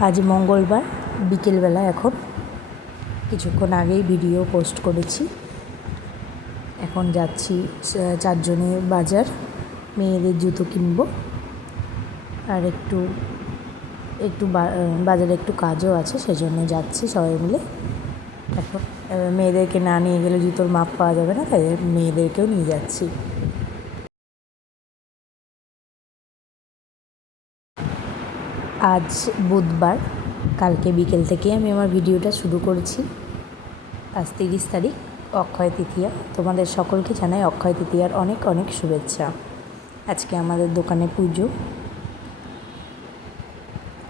আজ মঙ্গলবার, বিকেলবেলা এখন। কিছুক্ষণ আগেই ভিডিও পোস্ট করেছি। এখন যাচ্ছি, চা- চারজনে বাজার, মেয়েদের জুতো কিনবো। আর একটু একটু বাজারে একটু কাজও আছে, সেজন্য যাচ্ছি সবাই মিলে। এখন মেয়েদেরকে না নিয়ে গেলে জুতোর মাপ পাওয়া যাবে না, তাই মেয়েদেরকেও নিয়ে যাচ্ছি। আজ বুধবার, কালকে বিকেল থেকে আমি আমার ভিডিওটা শুরু করেছি। আজ তিরিশ তারিখ, অক্ষয় তৃতীয়া। তোমাদের সকলকে জানাই অক্ষয় তৃতীয়ার অনেক অনেক শুভেচ্ছা। আজকে আমাদের দোকানে পুজো।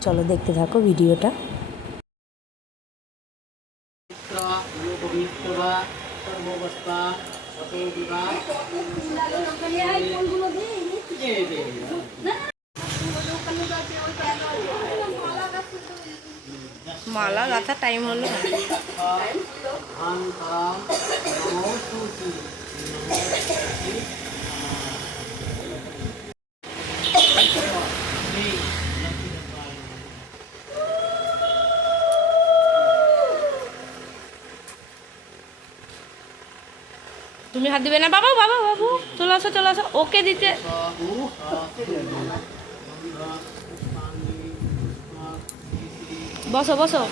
চলো দেখতে থাকো ভিডিওটা। মালা, গাঁথা, টাইম হলো। তুমি হাত দিবে না? বাবা বাবা, বাবু, চলে আসো চলে আসো। ওকে দিতে। বসো বসো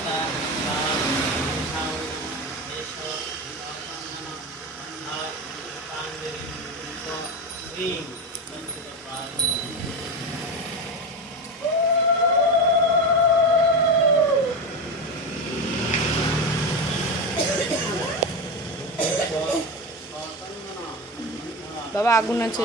বাবা আগুন আছে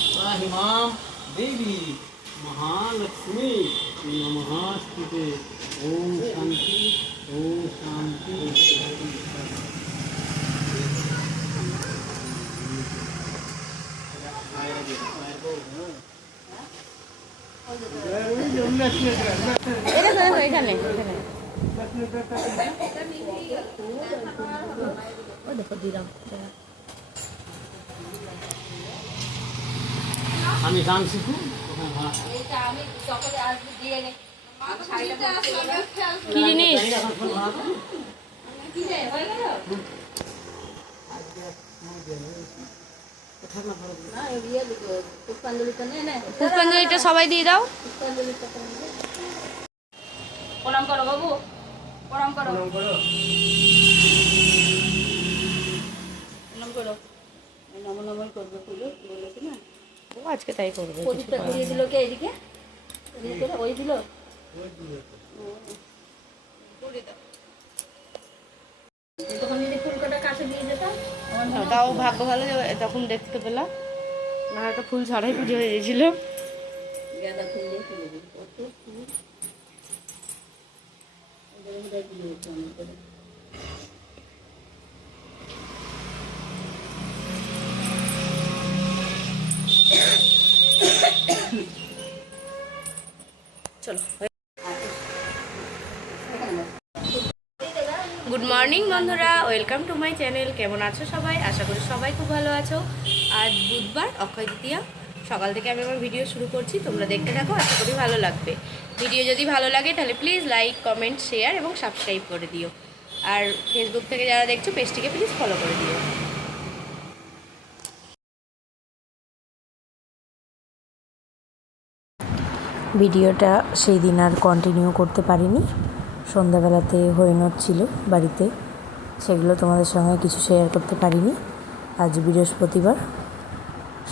महिमां देवी महालक्ष्मी नमस्ते ओम शांति ओम शांति এটা ধরে এখানে এখানে ও দেখো দিলাম আমি গান শিখু কি জিনিস? পুষ্পাঞ্জলিটা সবাই দিয়ে দাও। প্রণাম করো বাবু প্রণাম করো। প্রণাম করো। নম নমন করবে পুজো বলেছি না? আজকে তাই করবে প্রদীপটা করার দিল কে এদিকে ওই দিল। যেতাম তাও ভাগ্য ভালো তখন দেখতে পেলাম। না হয়তো ফুল ছাড়াই পুজো হয়ে গেছিল। ফুল। মর্নিং বন্ধুরা, ওয়েলকাম টু মাই চ্যানেল। কেমন আছো সবাই? আশা করি সবাই খুব ভালো আছো। আজ বুধবার, অক্ষয় তৃতীয়া। সকাল থেকে আমি আমার ভিডিও শুরু করছি, তোমরা দেখতে থাকো, আশা করি ভালো লাগবে। ভিডিও যদি ভালো লাগে, তাহলে প্লিজ লাইক কমেন্ট শেয়ার এবং সাবস্ক্রাইব করে দিও। আর ফেসবুক থেকে যারা দেখছ, পেজটিকে প্লিজ ফলো করে দিও। ভিডিওটা সেই দিন আর কন্টিনিউ করতে পারিনি। সন্ধ্যাবেলাতে হরিণর ছিল বাড়িতে, সেগুলো তোমাদের সঙ্গে কিছু শেয়ার করতে পারিনি। আজ বৃহস্পতিবার,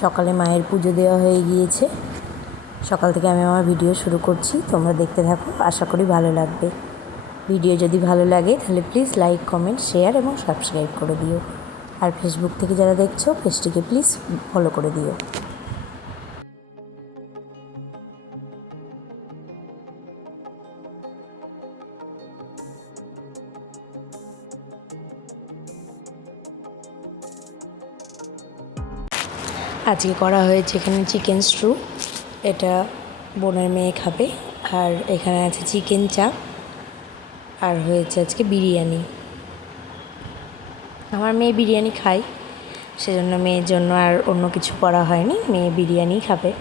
সকালে মায়ের পুজো দেওয়া হয়ে গিয়েছে। সকাল থেকে আমি আমার ভিডিও শুরু করছি, তোমরা দেখতে থাকো, আশা করি ভালো লাগবে। ভিডিও যদি ভালো লাগে, তাহলে প্লিজ লাইক কমেন্ট শেয়ার এবং সাবস্ক্রাইব করে দিও। আর ফেসবুক থেকে যারা দেখছ পেজটিকে প্লিজ ফলো করে দিও। আজকে করা হয়েছে এখানে চিকেন স্ট্রু এটা বোনের মেয়ে খাবে। আর এখানে আছে চিকেন চাপ আর হয়েছে আজকে বিরিয়ানি। আমার মেয়ে বিরিয়ানি খায়। সেজন্য মেয়ের জন্য আর অন্য কিছু করা হয়নি। মেয়ে বিরিয়ানি খাবে।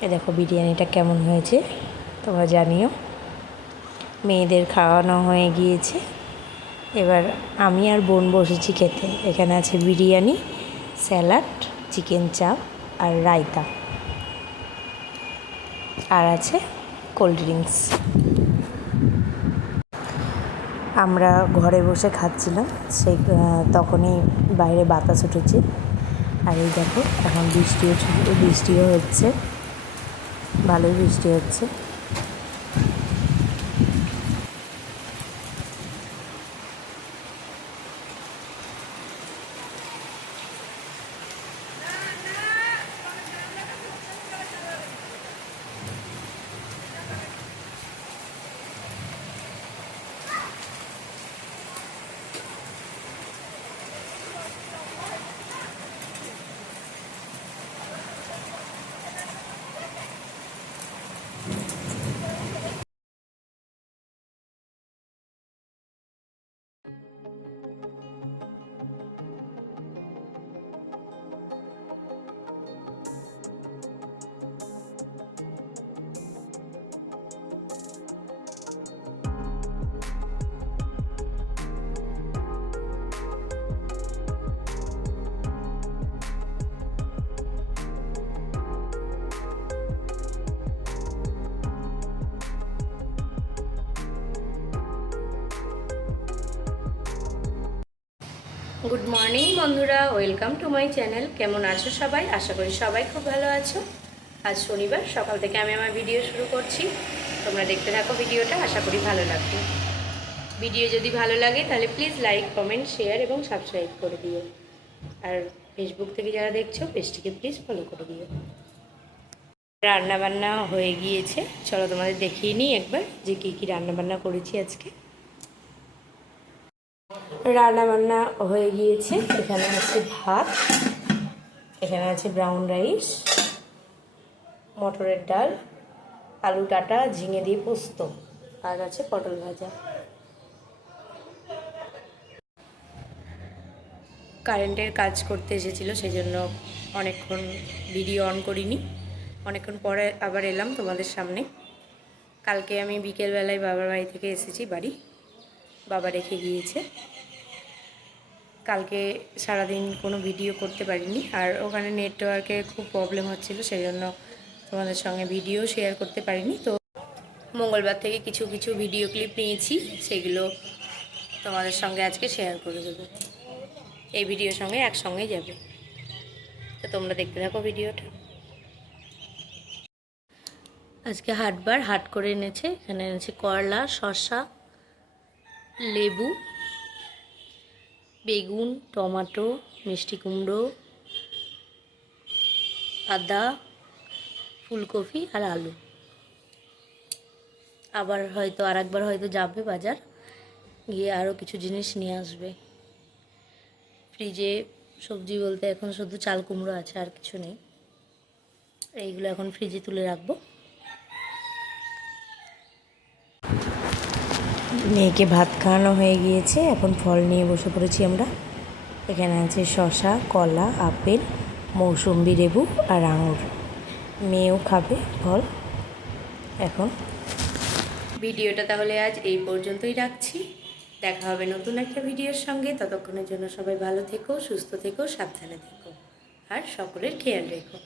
এ দেখো বিরিয়ানিটা কেমন হয়েছে। তোমরা জানিও। মেয়েদের খাওয়ানো হয়ে গিয়েছে। এবার আমি আর বোন বসেছি খেতে। এখানে আছে বিরিয়ানি, স্যালাড চিকেন চাপ আর রায়তা। আর আছে কোল্ড ড্রিঙ্কস। আমরা ঘরে বসে খাচ্ছিলাম সেই তখনই বাইরে বাতাস উঠেছে। আর এই দেখো, এখন বৃষ্টিও বৃষ্টিও হচ্ছে, ভালোই বৃষ্টি হচ্ছে। গুড মর্নিং বন্ধুরা। ওয়েলকাম টু মাই চ্যানেল কেমন আছো সবাই? আশা করি সবাই খুব ভালো আছো। আজ শনিবার, সকাল থেকে আমি আমার ভিডিও শুরু করছি। তোমরা দেখতে থাকো ভিডিওটা আশা করি ভালো লাগবে। ভিডিও যদি ভালো লাগে, তাহলে প্লিজ লাইক কমেন্ট শেয়ার এবং সাবস্ক্রাইব করে দিও। আর ফেসবুক থেকে যারা দেখছ, পেজটিকে প্লিজ ফলো করে দিও। রান্না বান্না হয়ে গিয়েছে। চলো তোমাদের দেখিয়ে নিই একবার যে কী কী রান্নাবান্না করেছি আজকে। রান্না বান্না হয়ে গিয়েছে। এখানে আছে ভাত, এখানে আছে ব্রাউন রাইস মটরের ডাল, আলু টাটা, ঝিঙে দিয়ে পোস্ত, আর আছে পটল ভাজা। কারেন্টের কাজ করতে এসেছিল সেই জন্য অনেকক্ষণ ভিডিও অন করিনি। অনেকক্ষণ পরে আবার এলাম তোমাদের সামনে। কালকে আমি বিকেলবেলায় বাবার বাড়ি থেকে এসেছি, বাড়ি। বাবা রেখে গিয়েছে। কালকে সারাদিন কোনো ভিডিও করতে পারিনি। আর ওখানে নেটওয়ার্কের খুব প্রবলেম হচ্ছিল সেই জন্য তোমাদের সঙ্গে ভিডিও শেয়ার করতে পারিনি। তো মঙ্গলবার থেকে কিছু কিছু ভিডিও ক্লিপ নিয়েছি, সেগুলো তোমাদের সঙ্গে আজকে শেয়ার করে দেবো। এই ভিডিওর সঙ্গে একসঙ্গেই যাবে। তো তোমরা দেখতে থাকো ভিডিওটা আজকে হাটবার, হাট করে এনেছে, এখানে এনেছে করলা, শসা, লেবু বেগুন, টমেটো, মিষ্টি কুমড়ো, আদা, ফুলকপি আর আলু। আবার হয়তো আর একবার হয়তো যাবে বাজার, গিয়ে আরও কিছু জিনিস নিয়ে আসবে। ফ্রিজে সবজি বলতে এখন শুধু চাল কুমড়ো আছে, আর কিছু নেই। এইগুলো এখন ফ্রিজে তুলে রাখব। মেয়েকে ভাত খাওয়ানো হয়ে গিয়েছে। এখন ফল নিয়ে বসে পড়েছি আমরা। এখানে আছে শশা কলা, আপেল, মৌসুম্বি লেবু আর আঙুর। মেয়েও খাবে ফল। এখন ভিডিওটা তাহলে আজ এই পর্যন্তই রাখছি। দেখা হবে নতুন একটা ভিডিওর সঙ্গে। ততক্ষণের জন্য সবাই ভালো থেকো, সুস্থ থেকো, সাবধানে থেকো। আর সকলের খেয়াল রেখো।